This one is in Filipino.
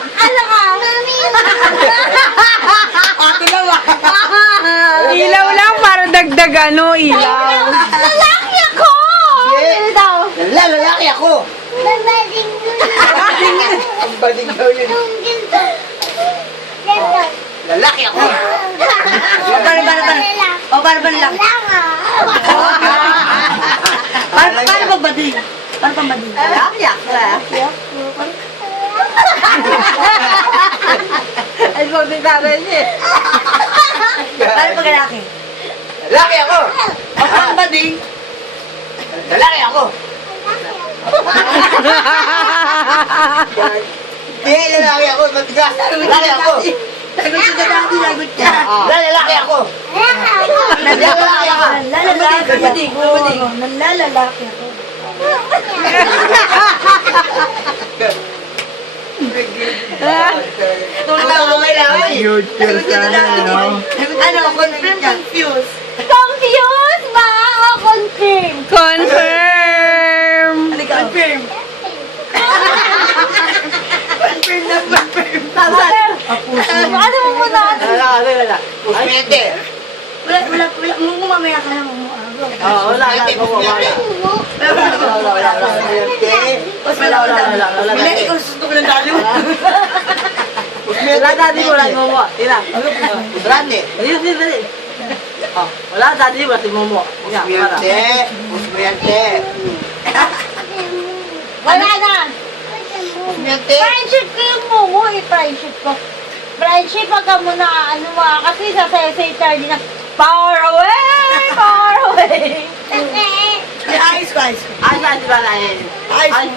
Ano ka? Mami. Ate naman. Ilaw lang para dagdag ilaw. Lalaki ako! Ano daw? Lalaki ako. Babading yun. Ang bading daw yun. Yung ginto. Ginto. Lalaki ako. Para. O, para lang. Paano pagbading? Paano pambading? Lalaki ako. Ay, mo din taray niya. Paano pag lalaki? Lalaki ako. Paano bading? Lalaki ako. Hindi, lalaki ako. Matigas. Lalaki ako. Lagot ka dati, lagot ka. Lalaki ako. Nalalaki ako. Nalalaki ako. Nalalaki ako. Tulad ako kailangan. Cute ka sana, no? Ano, confirm, confused. Confused ba o confirm? Confirm. Confirm. Confirm na confirm. Ano mo muna? Wala. Pusmete. Wala. Mamaya ka lang. Wala. Wala, ikaw susto ko ng dalo. Wala dati mo, wala mo. Tira. Pudrate. Wala, dati mo, tingnan mo. Pusmete. Wala na. Pusmete. Friendship ko yung mumo friendship ko. Friendship, pagka mo na, ano mo, kasi sa Charlie na, far away, far away. Ayos ko. Ay, di ba na yun? Ayos.